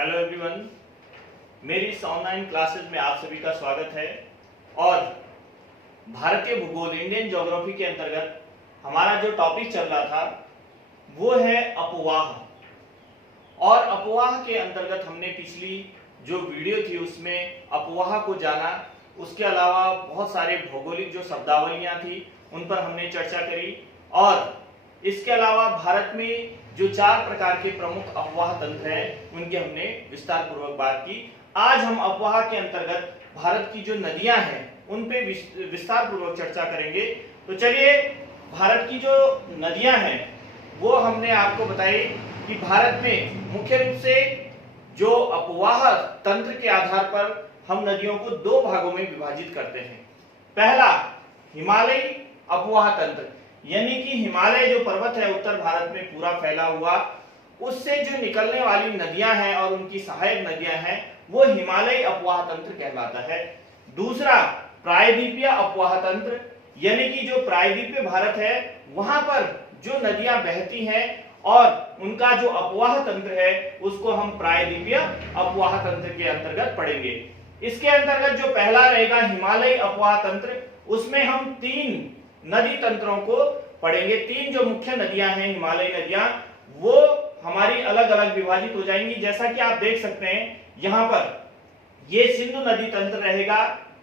Hello everyone, मेरी इस online classes में आप सभी का स्वागत है। और भारतीय भूगोल इंडियन ज्योग्राफी के अंतर्गत हमारा जो टॉपिक चल रहा था वो है अपवाह। और अपवाह के अंतर्गत हमने पिछली जो वीडियो थी उसमें अपवाह को जाना, उसके अलावा बहुत सारे भौगोलिक जो शब्दावलियां थी उन पर हमने चर्चा करी। और इसके अलावा भारत में जो 4 प्रकार के प्रमुख अपवाह तंत्र हैं उनकी हमने विस्तार पूर्वक बात की। आज हम अपवाह के अंतर्गत भारत की जो नदियां हैं उन पे विस्तार पूर्वक चर्चा करेंगे। तो चलिए, भारत की जो नदियां हैं वो हमने आपको बताई कि भारत में मुख्य रूप से जो अपवाह तंत्र के आधार पर हम नदियों को 2 भागों में विभाजित करते हैं। पहला, हिमालयी अपवाह तंत्र, यानी कि हिमालय जो पर्वत है उत्तर भारत में पूरा फैला हुआ, उससे जो निकलने वाली नदियां हैं और उनकी सहायक नदियां हैं वो हिमालयी अपवाह तंत्र कहलाता है। दूसरा, प्रायद्वीपीय अपवाह तंत्र, यानी कि जो प्रायद्वीपीय भारत है वहां पर जो नदियां बहती हैं और उनका जो अपवाह तंत्र है उसको हम प्रायद्वीपीय अपवाह तंत्र के अंतर्गत पढ़ेंगे। इसके अंतर्गत जो पहला रहेगा हिमालयी अपवाह तंत्र, उसमें हम 3 नदी तंत्रों को पढ़ेंगे। 3 जो मुख्य नदियां हैं हिमालयी नदियां, वो हमारी अलग अलग विभाजित हो जाएंगी। जैसा कि आप देख सकते हैं यहां पर ये सिंधु नदी तंत्र रहेगा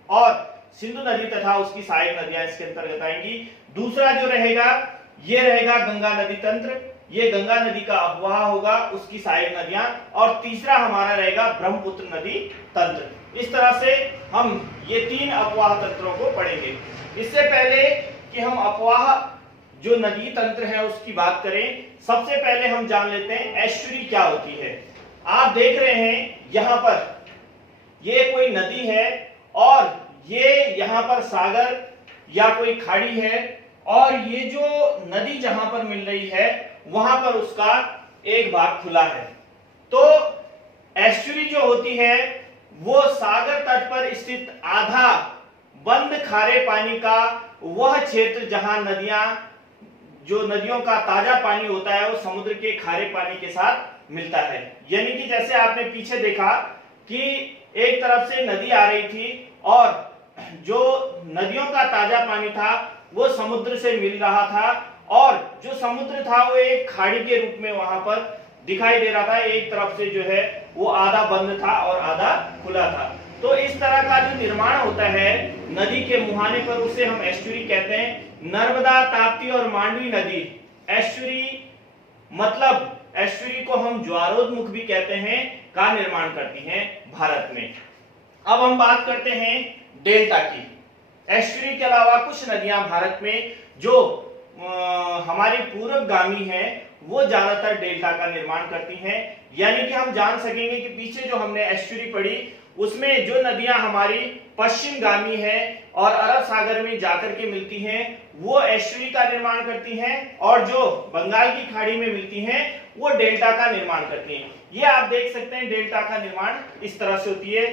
और सिंधु नदी तथा उसकी सहायक नदियां इसके अंतर्गत आएंगी। दूसरा जो रहेगा ये रहेगा गंगा नदी तंत्र, ये गंगा नदी का अपवाह होगा, उसकी सहायक नदियां। और तीसरा हमारा रहेगा ब्रह्मपुत्र नदी तंत्र। इस तरह से हम ये 3 अपवाह तंत्रों को पढ़ेंगे। इससे पहले कि हम अपवाह जो नदी तंत्र है उसकी बात करें, सबसे पहले हम जान लेते हैं एस्चुरी क्या होती है। आप देख रहे हैं यहां पर ये कोई नदी है और ये यहां पर सागर या कोई खाड़ी है और ये जो नदी जहां पर मिल रही है वहां पर उसका एक भाग खुला है। तो एस्चुरी जो होती है वो सागर तट पर स्थित आधा बंद खारे पानी का वह क्षेत्र जहां नदियों का ताजा पानी होता है वो समुद्र के खारे पानी के साथ मिलता है। यानी कि जैसे आपने पीछे देखा कि एक तरफ से नदी आ रही थी और जो नदियों का ताजा पानी था वो समुद्र से मिल रहा था और जो समुद्र था वो एक खाड़ी के रूप में वहां पर दिखाई दे रहा था। एक तरफ से जो है वो आधा बंद था और आधा खुला था। तो इस तरह का जो निर्माण होता है नदी के मुहाने पर उसे हम एस्चुरी कहते हैं। नर्मदा, ताप्ती और मांडवी नदी एस्चुरी, मतलब एस्चुरी को हम ज्वारोन्मुख भी कहते हैं, का निर्माण करती हैं भारत में। अब हम बात करते हैं डेल्टा की। एस्चुरी के अलावा कुछ नदियां भारत में जो हमारी पूर्वगामी हैं वो ज्यादातर डेल्टा का निर्माण करती हैं। यानी कि हम जान सकेंगे कि पीछे जो हमने एस्चुरी पढ़ी उसमें जो नदियां हमारी पश्चिमगामी है और अरब सागर में जाकर के मिलती हैं वो एस्चुरी का निर्माण करती हैं और जो बंगाल की खाड़ी में मिलती हैं वो डेल्टा का निर्माण करती हैं। ये आप देख सकते हैं डेल्टा का निर्माण इस तरह से होती है।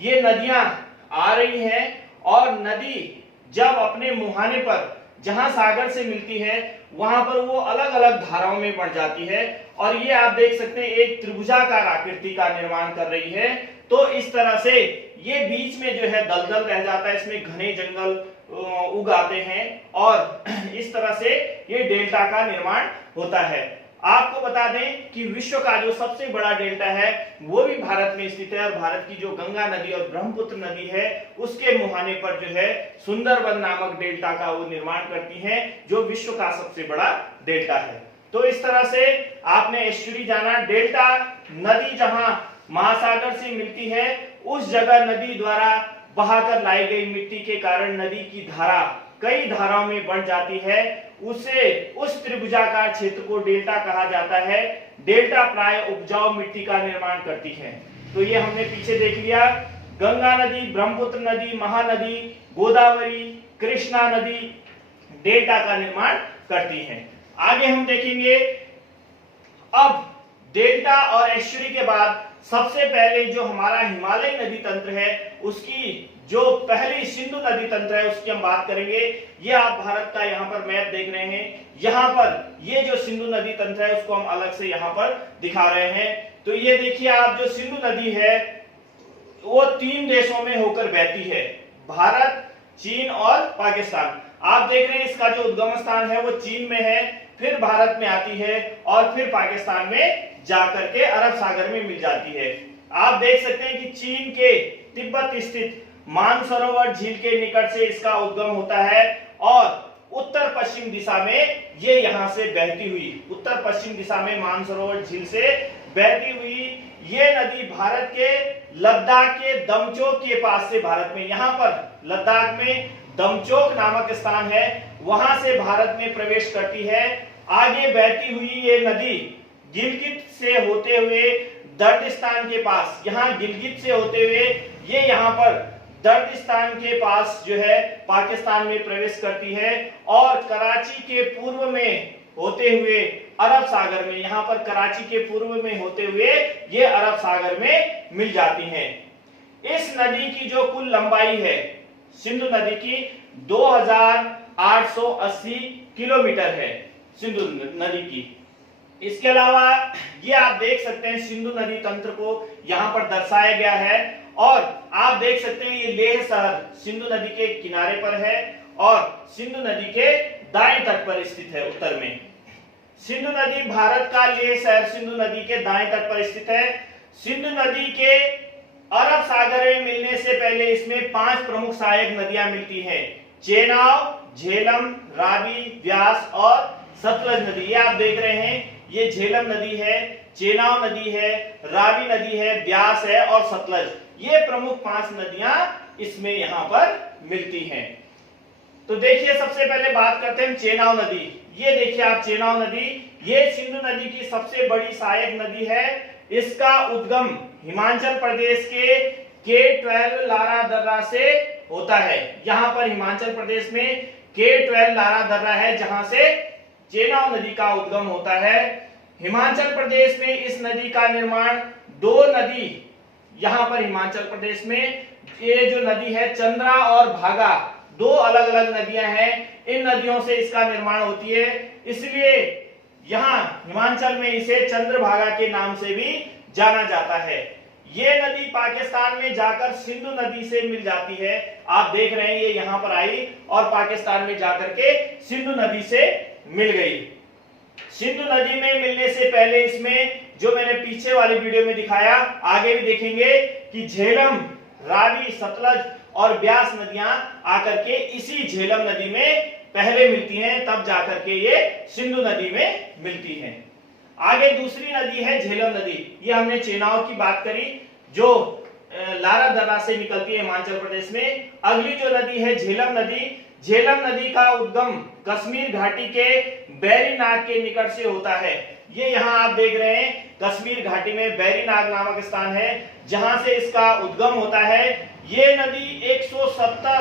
ये नदियां आ रही हैं और नदी जब अपने मुहाने पर जहां सागर से मिलती है वहां पर वो अलग अलग धाराओं में बढ़ जाती है और ये आप देख सकते हैं एक त्रिभुजाकार आकृति का निर्माण कर रही है। तो इस तरह से ये बीच में जो है दलदल रह जाता है, इसमें घने जंगल उग आते हैं और इस तरह से ये डेल्टा का निर्माण होता है। आपको बता दें कि विश्व का जो सबसे बड़ा डेल्टा है वो भी भारत में स्थित है और भारत की जो गंगा नदी और ब्रह्मपुत्र नदी है उसके मुहाने पर जो है सुंदरबन नामक डेल्टा का वो निर्माण करती हैं जो विश्व का सबसे बड़ा डेल्टा है। तो इस तरह से आपने एस्चुरी जाना। डेल्टा नदी जहां महासागर से मिलती है उस जगह नदी द्वारा बहाकर लाई गई मिट्टी के कारण नदी की धारा कई धाराओं में बढ़ जाती है, उस त्रिभुजाकार क्षेत्र को डेल्टा कहा जाता है। डेल्टा प्राय उपजाऊ मिट्टी का निर्माण करती है। तो ये हमने पीछे देख लिया, गंगा नदी, ब्रह्मपुत्र नदी, महानदी, गोदावरी, कृष्णा नदी डेल्टा का निर्माण करती हैं। आगे हम देखेंगे। अब डेल्टा और एस्चुरी के बाद सबसे पहले जो हमारा हिमालयी नदी तंत्र है उसकी जो पहली सिंधु नदी तंत्र है उसकी हम बात करेंगे। ये आप भारत का यहाँ पर मैप देख रहे हैं, यहाँ पर ये जो सिंधु नदी तंत्र है उसको हम अलग से यहाँ पर दिखा रहे हैं। तो ये देखिए आप, जो सिंधु नदी है वो 3 देशों में होकर बहती है, भारत, चीन और पाकिस्तान। आप देख रहे हैं इसका जो उद्गम स्थान है वो चीन में है, फिर भारत में आती है और फिर पाकिस्तान में जाकर के अरब सागर में मिल जाती है। आप देख सकते हैं कि चीन के तिब्बत स्थित मानसरोवर झील के निकट से इसका उद्गम होता है और उत्तर पश्चिम दिशा में ये यहां से बहती हुई, उत्तर पश्चिम दिशा में मानसरोवर झील से बहती हुई ये नदी भारत के लद्दाख के दमचोक के पास से, भारत में यहां पर लद्दाख में दमचोक नामक स्थान है, वहां से भारत में प्रवेश करती है। आगे बहती हुई ये नदी गिलगित से होते हुए दर्दिस्तान के पास, यहाँ गिलगित से होते हुए ये यहाँ पर दर्दिस्तान के पास जो है पाकिस्तान में प्रवेश करती है और कराची के पूर्व में होते हुए अरब सागर में, यहाँ पर कराची के पूर्व में होते हुए ये अरब सागर में मिल जाती हैं। इस नदी की जो कुल लंबाई है सिंधु नदी की 2880 किलोमीटर है सिंधु नदी की। इसके अलावा ये आप देख सकते हैं सिंधु नदी तंत्र को यहाँ पर दर्शाया गया है और आप देख सकते हैं ये लेह शहर सिंधु नदी के किनारे पर है और सिंधु नदी के दाएं तट पर स्थित है उत्तर में। सिंधु नदी भारत का लेह शहर सिंधु नदी के दाएं तट पर स्थित है। सिंधु नदी के अरब सागर में मिलने से पहले इसमें 5 प्रमुख सहायक नदियां मिलती हैं, चेनाब, झेलम, रावी, ब्यास और सतलज नदी। ये आप देख रहे हैं, ये झेलम नदी है, चेनाब नदी है, रावी नदी है, ब्यास है और सतलज, ये प्रमुख 5 नदियां इसमें यहां पर मिलती हैं। तो देखिए सबसे पहले बात करते हैं चेनाब नदी। ये देखिए आप चेनाब नदी, ये सिंधु नदी की सबसे बड़ी सहायक नदी है। इसका उद्गम हिमाचल प्रदेश के K12 लारा दर्रा से होता है। यहाँ पर हिमाचल प्रदेश में K12 लारा दर्रा है जहां से चेनाब नदी का उद्गम होता है। हिमाचल प्रदेश में इस नदी का निर्माण 2 नदी, यहाँ पर हिमाचल प्रदेश में ये जो नदी है चंद्रा और भागा, 2 अलग अलग नदियां हैं, इन नदियों से इसका निर्माण होती है, इसलिए यहाँ हिमाचल में इसे चंद्रभागा के नाम से भी जाना जाता है। ये नदी पाकिस्तान में जाकर सिंधु नदी से मिल जाती है। आप देख रहे हैं ये यहाँ पर आई और पाकिस्तान में जाकर के सिंधु नदी से मिल गई। सिंधु नदी में मिलने से पहले इसमें जो मैंने पीछे वाली वीडियो में दिखाया, आगे भी देखेंगे कि झेलम, रावी, सतलज और ब्यास नदियां आकर के इसी झेलम नदी में पहले मिलती हैं, तब जाकर के ये सिंधु नदी में मिलती हैं। आगे दूसरी नदी है झेलम नदी। ये हमने चेनाब की बात करी जो लारा दर्रा से निकलती है हिमाचल प्रदेश में। अगली जो नदी है झेलम नदी। झेलम नदी का उद्गम कश्मीर घाटी के बैरीनाग के निकट से होता है। ये यहाँ आप देख रहे हैं कश्मीर घाटी में बैरीनाग नामक स्थान है जहां से इसका उद्गम होता है। ये नदी 170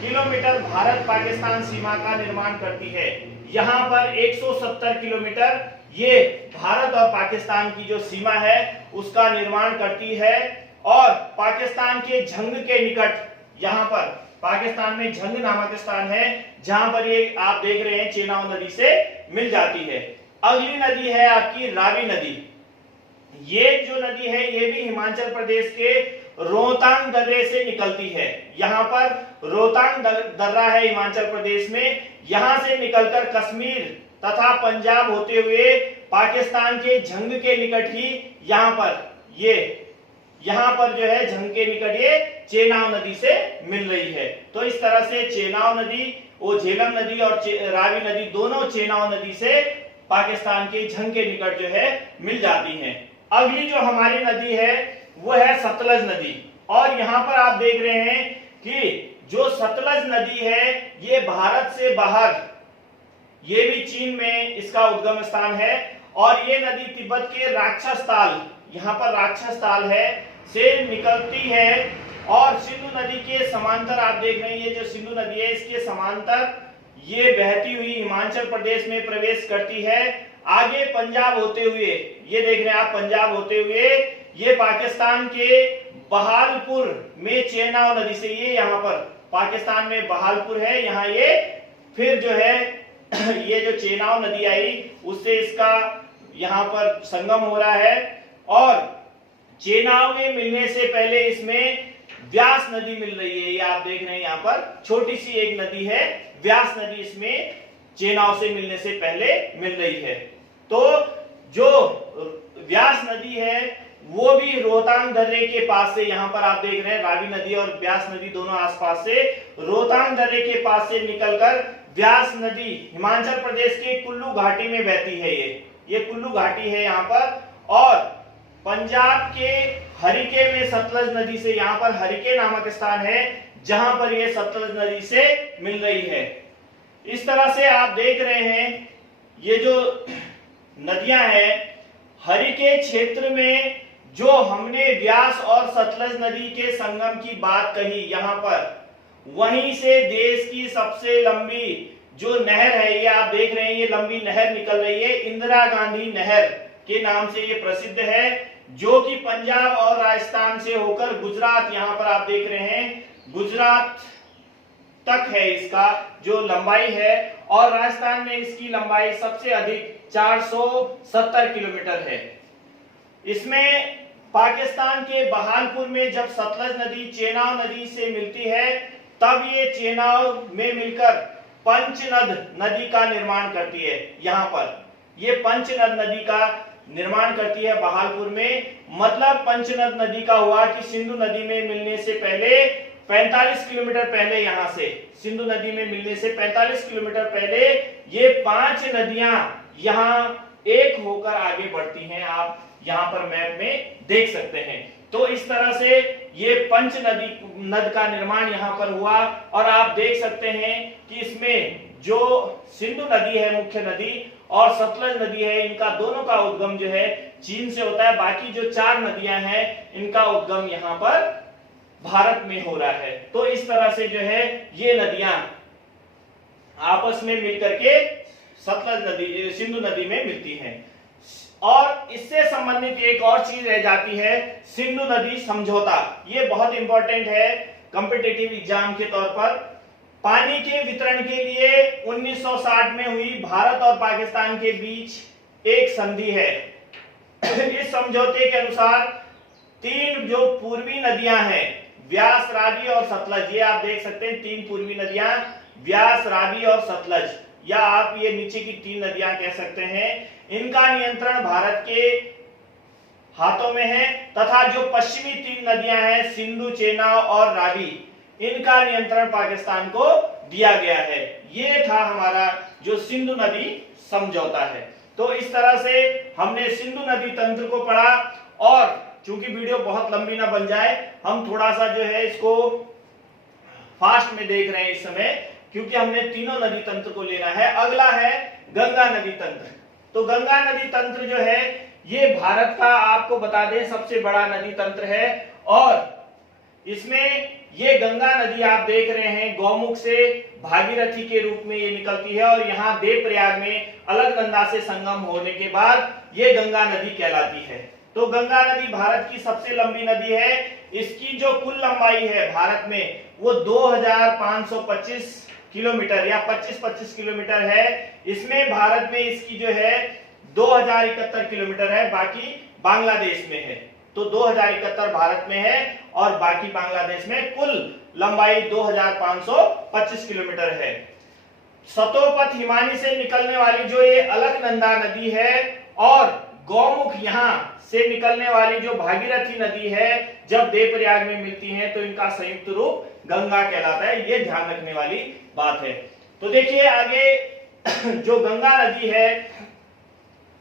किलोमीटर भारत पाकिस्तान सीमा का निर्माण करती है। यहाँ पर 170 किलोमीटर ये भारत और पाकिस्तान की जो सीमा है उसका निर्माण करती है और पाकिस्तान के झंग के निकट, यहाँ पर पाकिस्तान में झंग नामक स्थान है जहां पर ये आप देख रहे हैं चेनाब नदी से मिल जाती है। अगली नदी है आपकी रावी नदी। ये जो नदी है ये भी हिमाचल प्रदेश के रोहतांग दर्रे से निकलती है। यहाँ पर रोहतांग दर्रा है हिमाचल प्रदेश में, यहां से निकलकर कश्मीर तथा पंजाब होते हुए पाकिस्तान के झंग के निकट ही यहाँ पर जो है झंग के निकट ये चेनाब नदी से मिल रही है। तो इस तरह से चेनाब नदी, वो झेलम नदी और रावी नदी दोनों चेनाब नदी से पाकिस्तान के झंग के निकट जो है मिल जाती हैं। अगली जो हमारी नदी है वो है सतलज नदी और यहाँ पर आप देख रहे हैं कि जो सतलज नदी है ये भारत से बाहर, ये भी चीन में इसका उद्गम स्थान है और ये नदी तिब्बत के राक्षस ताल, यहाँ पर राक्षस ताल है, से निकलती है और सिंधु नदी के समांतर आप देख रहे हैं ये जो सिंधु नदी है इसके समांतर ये बहती हुई हिमाचल प्रदेश में प्रवेश करती है। आगे पंजाब होते हुए, ये देख रहे हैं आप पंजाब होते हुए ये पाकिस्तान के बहालपुर में चेनाब नदी से, ये यहाँ पर पाकिस्तान में बहालपुर है, यहाँ ये फिर जो है ये जो चेनाब नदी आई उससे इसका यहाँ पर संगम हो रहा है और चेनाब में मिलने से पहले इसमें व्यास नदी मिल रही है। ये आप देख रहे हैं यहाँ पर छोटी सी एक नदी है, व्यास नदी इसमें चेनाब से मिलने से पहले मिल रही है। तो जो व्यास नदी है वो भी रोहतांग दर्रे के पास से, यहाँ पर आप देख रहे हैं रावी नदी और व्यास नदी दोनों आसपास से, रोहतांग दर्रे के पास से निकलकर व्यास नदी हिमाचल प्रदेश के कुल्लू घाटी में बहती है। ये कुल्लू घाटी है यहाँ पर। और पंजाब के हरिके में सतलज नदी से, यहाँ पर हरिके नामक स्थान है जहां पर ये सतलज नदी से मिल रही है। इस तरह से आप देख रहे हैं ये जो नदियां हैं, हरिके क्षेत्र में जो हमने व्यास और सतलज नदी के संगम की बात कही यहाँ पर, वहीं से देश की सबसे लंबी जो नहर है, ये आप देख रहे हैं ये लंबी नहर निकल रही है, इंदिरा गांधी नहर के नाम से ये प्रसिद्ध है, जो कि पंजाब और राजस्थान से होकर गुजरात, यहाँ पर आप देख रहे हैं गुजरात तक है इसका जो लंबाई है। और राजस्थान में इसकी लंबाई सबसे अधिक 470 किलोमीटर है। इसमें पाकिस्तान के बहालपुर में जब सतलज नदी चेनाब नदी से मिलती है, तब ये चेनाब में मिलकर पंचनद नदी का निर्माण करती है। यहाँ पर ये पंचनद नदी का निर्माण करती है बहालपुर में। मतलब पंचनद नदी का हुआ कि सिंधु नदी में मिलने से पहले 45 किलोमीटर पहले, यहाँ से सिंधु नदी में मिलने से 45 किलोमीटर पहले ये 5 नदियां यहाँ एक होकर आगे बढ़ती हैं। आप यहाँ पर मैप में देख सकते हैं। तो इस तरह से ये पंच नद का निर्माण यहाँ पर हुआ। और आप देख सकते हैं कि इसमें जो सिंधु नदी है मुख्य नदी और सतलज नदी है, इनका दोनों का उद्गम जो है चीन से होता है। बाकी जो 4 नदियां हैं इनका उद्गम यहाँ पर भारत में हो रहा है। तो इस तरह से जो है ये नदियां आपस में मिलकर के सतलज नदी सिंधु नदी में मिलती हैं। और इससे संबंधित एक और चीज रह जाती है, सिंधु नदी समझौता। ये बहुत इंपॉर्टेंट है कॉम्पिटिटिव एग्जाम के तौर पर। पानी के वितरण के लिए 1960 में हुई भारत और पाकिस्तान के बीच एक संधि है। इस समझौते के अनुसार 3 जो पूर्वी नदियां हैं, व्यास, रावी और सतलज, ये आप देख सकते हैं 3 पूर्वी नदियां, व्यास, रावी और सतलज, या आप ये नीचे की 3 नदियां कह सकते हैं, इनका नियंत्रण भारत के हाथों में है। तथा जो पश्चिमी 3 नदियां हैं, सिंधु, चेनाब और रावी, इनका नियंत्रण पाकिस्तान को दिया गया है। ये था हमारा जो सिंधु नदी समझौता है। तो इस तरह से हमने सिंधु नदी तंत्र को पढ़ा। और चूंकि वीडियो बहुत लंबी ना बन जाए, हम थोड़ा सा जो है इसको फास्ट में देख रहे हैं इस समय, क्योंकि हमने तीनों नदी तंत्र को लेना है। अगला है गंगा नदी तंत्र। तो गंगा नदी तंत्र जो है ये भारत का, आपको बता दें, सबसे बड़ा नदी तंत्र है। और इसमें ये गंगा नदी आप देख रहे हैं गौमुख से भागीरथी के रूप में ये निकलती है। और यहाँ देवप्रयाग में अलकनंदा से संगम होने के बाद ये गंगा नदी कहलाती है। तो गंगा नदी भारत की सबसे लंबी नदी है। इसकी जो कुल लंबाई है भारत में वो 2525 किलोमीटर या 25-25 किलोमीटर है। इसमें भारत में इसकी जो है 2071 किलोमीटर है, बाकी बांग्लादेश में है। तो 2071 भारत में है और बाकी बांग्लादेश में। कुल लंबाई 2525 किलोमीटर है। सतोपथ हिमानी से निकलने वाली जो ये अलकनंदा नदी है और गौमुख यहाँ से निकलने वाली जो भागीरथी नदी है, जब देवप्रयाग में मिलती हैं तो इनका संयुक्त रूप गंगा कहलाता है। ये ध्यान रखने वाली बात है। तो देखिए आगे जो गंगा नदी है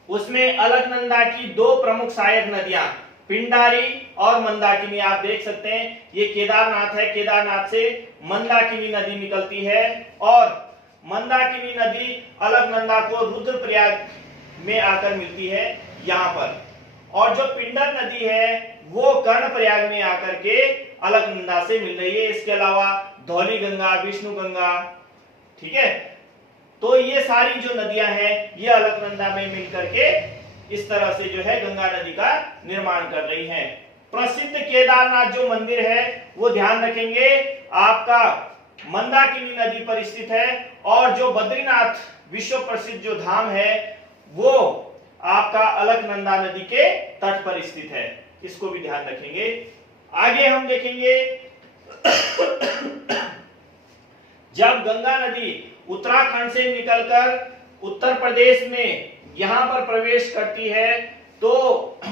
उसमें अलकनंदा की 2 प्रमुख सहायक नदियां पिंडारी और मंदाकिनी, आप देख सकते हैं ये केदारनाथ है। केदारनाथ से मंदाकिनी नदी निकलती है और मंदाकिनी नदी अलकनंदा को रुद्रप्रयाग में आकर मिलती है यहाँ पर। और जो पिंडर नदी है वो कर्णप्रयाग में आकर के अलकनंदा से मिल रही है। इसके अलावा धौली गंगा, विष्णु गंगा, ठीक है। तो ये सारी जो नदियां हैं ये अलकनंदा में मिलकर के इस तरह से जो है गंगा नदी का निर्माण कर रही हैं। प्रसिद्ध केदारनाथ जो मंदिर है वो ध्यान रखेंगे आपका मंदाकिनी नदी पर स्थित है। और जो बद्रीनाथ विश्व प्रसिद्ध जो धाम है वो आपका अलकनंदा नदी के तट पर स्थित है, इसको भी ध्यान रखेंगे। आगे हम देखेंगे जब गंगा नदी उत्तराखंड से निकलकर उत्तर प्रदेश में यहां पर प्रवेश करती है तो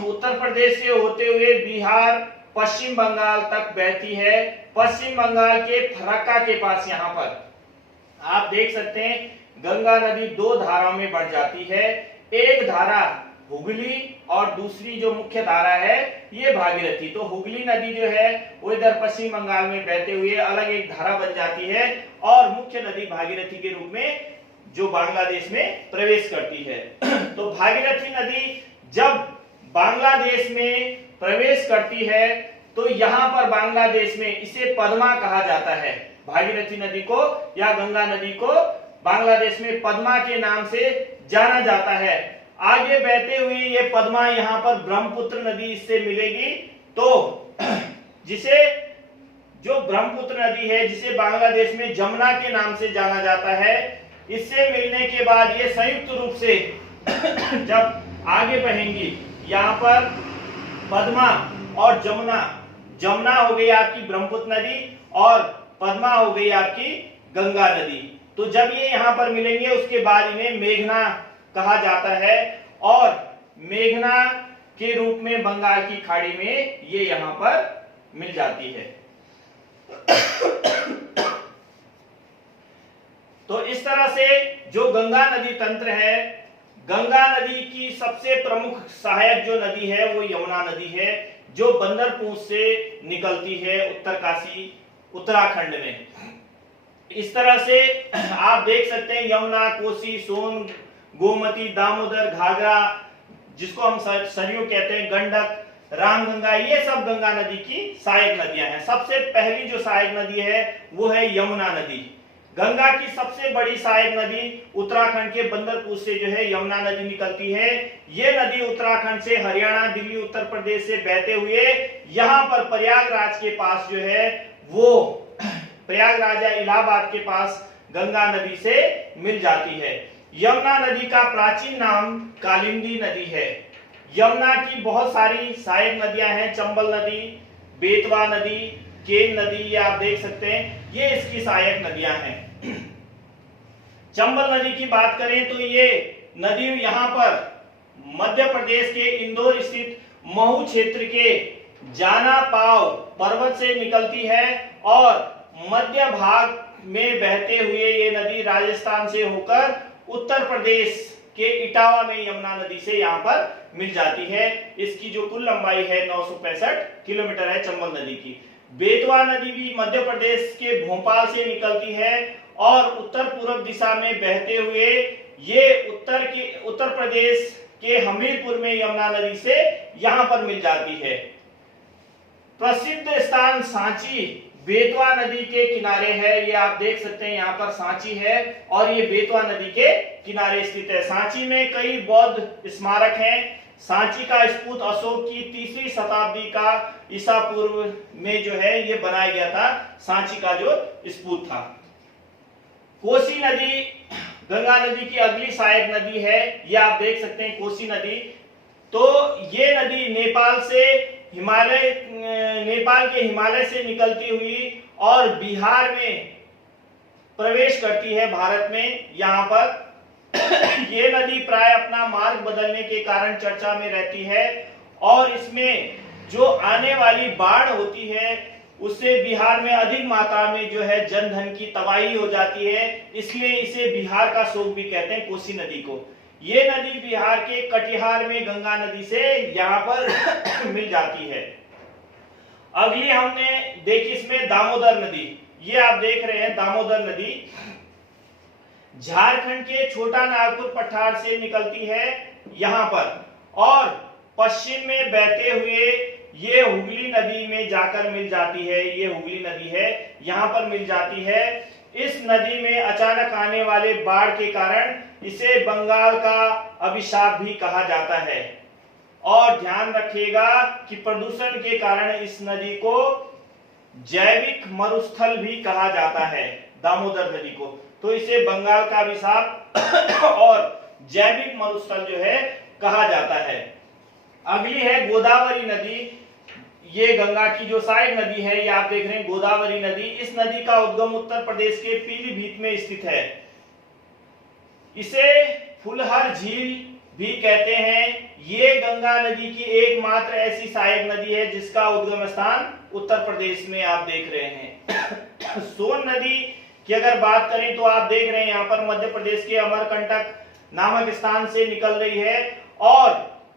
उत्तर प्रदेश से होते हुए बिहार पश्चिम बंगाल तक बहती है। पश्चिम बंगाल के फरक्का के पास यहां पर आप देख सकते हैं गंगा नदी दो धाराओं में बढ़ जाती है। एक धारा हुगली और दूसरी जो मुख्य धारा है ये भागीरथी। तो हुगली नदी जो है वो इधर पश्चिम बंगाल में बहते हुए अलग एक धारा बन जाती है और मुख्य नदी भागीरथी के रूप में जो बांग्लादेश में प्रवेश करती है। तो भागीरथी नदी जब बांग्लादेश में प्रवेश करती है तो यहाँ पर बांग्लादेश में इसे पद्मा कहा जाता है। भागीरथी नदी को या गंगा नदी को बांग्लादेश में पद्मा के नाम से जाना जाता है। आगे बहते हुए ये पद्मा यहाँ पर ब्रह्मपुत्र नदी इससे मिलेगी। तो जिसे जो ब्रह्मपुत्र नदी है जिसे बांग्लादेश में जमुना के नाम से जाना जाता है, इससे मिलने के बाद ये संयुक्त रूप से जब आगे बहेंगी यहाँ पर पद्मा और जमुना, जमुना हो गई आपकी ब्रह्मपुत्र नदी और पद्मा हो गई आपकी गंगा नदी। तो जब ये यहाँ पर मिलेंगे उसके बाद इन्हें मेघना कहा जाता है और मेघना के रूप में बंगाल की खाड़ी में ये यहाँ पर मिल जाती है। तो इस तरह से जो गंगा नदी तंत्र है, गंगा नदी की सबसे प्रमुख सहायक जो नदी है वो यमुना नदी है जो बंदरपूर से निकलती है उत्तरकाशी उत्तराखंड में। इस तरह से आप देख सकते हैं यमुना, कोसी, सोन, गोमती, दामोदर, घाघरा जिसको हम सरयू कहते हैं, गंडक, रामगंगा, ये सब गंगा नदी की सहायक नदियां हैं। सबसे पहली जो सहायक नदी है वो है यमुना नदी। गंगा की सबसे बड़ी सहायक नदी उत्तराखंड के बंदरपुर से जो है यमुना नदी निकलती है। ये नदी उत्तराखंड से हरियाणा, दिल्ली, उत्तर प्रदेश से बहते हुए यहाँ पर प्रयागराज के पास जो है वो प्रयागराज या इलाहाबाद के पास गंगा नदी से मिल जाती है। यमुना नदी का प्राचीन नाम कालिंदी नदी है। यमुना की बहुत सारी सहायक नदियां हैं, चंबल नदी, बेतवा नदी, केन नदी, ये आप देख सकते हैं, ये इसकी सहायक नदियां हैं। चंबल नदी की बात करें तो ये नदी यहाँ पर मध्य प्रदेश के इंदौर स्थित महू क्षेत्र के जाना पाव पर्वत से निकलती है और मध्य भाग में बहते हुए ये नदी राजस्थान से होकर उत्तर प्रदेश के इटावा में यमुना नदी से यहाँ पर मिल जाती है। इसकी जो कुल लंबाई है 965 किलोमीटर है चंबल नदी की। बेतवा नदी भी मध्य प्रदेश के भोपाल से निकलती है और उत्तर पूर्व दिशा में बहते हुए ये उत्तर प्रदेश के हमीरपुर में यमुना नदी से यहाँ पर मिल जाती है। प्रसिद्ध स्थान सांची बेतवा नदी के किनारे है, ये आप देख सकते हैं यहाँ पर सांची है और ये बेतवा नदी के किनारे स्थित है। सांची में कई बौद्ध स्मारक हैं। सांची का स्तूप अशोक की 3वीं शताब्दी का ईसा पूर्व में जो है ये बनाया गया था, सांची का जो स्तूप था। कोसी नदी गंगा नदी की अगली सहायक नदी है, ये आप देख सकते हैं कोसी नदी। तो ये नदी नेपाल के हिमालय से निकलती हुई और बिहार में प्रवेश करती है भारत में। यहाँ पर ये नदी प्राय अपना मार्ग बदलने के कारण चर्चा में रहती है और इसमें जो आने वाली बाढ़ होती है उससे बिहार में अधिक मात्रा में जो है जन धन की तबाही हो जाती है, इसलिए इसे बिहार का शोक भी कहते हैं कोसी नदी को। ये नदी बिहार के कटिहार में गंगा नदी से यहाँ पर मिल जाती है। अगली हमने देखी इसमें दामोदर नदी, ये आप देख रहे हैं दामोदर नदी झारखंड के छोटा नागपुर पठार से निकलती है यहाँ पर और पश्चिम में बहते हुए ये हुगली नदी में जाकर मिल जाती है। ये हुगली नदी है, यहाँ पर मिल जाती है। इस नदी में अचानक आने वाले बाढ़ के कारण इसे बंगाल का अभिशाप भी कहा जाता है और ध्यान रखिएगा कि प्रदूषण के कारण इस नदी को जैविक मरुस्थल भी कहा जाता है, दामोदर नदी को। तो इसे बंगाल का अभिशाप और जैविक मरुस्थल जो है कहा जाता है। अगली है गोदावरी नदी। ये गंगा की जो सहायक नदी है, ये आप देख रहे हैं गोदावरी नदी। इस नदी का उद्गम उत्तर प्रदेश के पीलीभीत में स्थित है। इसे फुलहर झील भी कहते हैं। ये गंगा नदी की एकमात्र ऐसी सहायक नदी है जिसका उद्गम स्थान उत्तर प्रदेश में आप देख रहे हैं। सोन नदी की अगर बात करें तो आप देख रहे हैं यहाँ पर मध्य प्रदेश के अमरकंटक नामक स्थान से निकल रही है और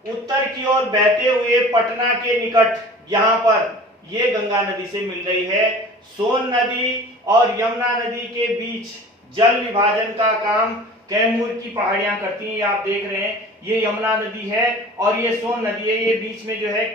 उत्तर की ओर बहते हुए पटना के निकट यहाँ पर ये गंगा नदी से मिल रही है। सोन नदी और यमुना नदी के बीच जल विभाजन का काम कैमूर की पहाड़ियां करती हैं। ये आप देख रहे हैं, ये यमुना नदी है और ये सोन नदी है। ये बीच में जो है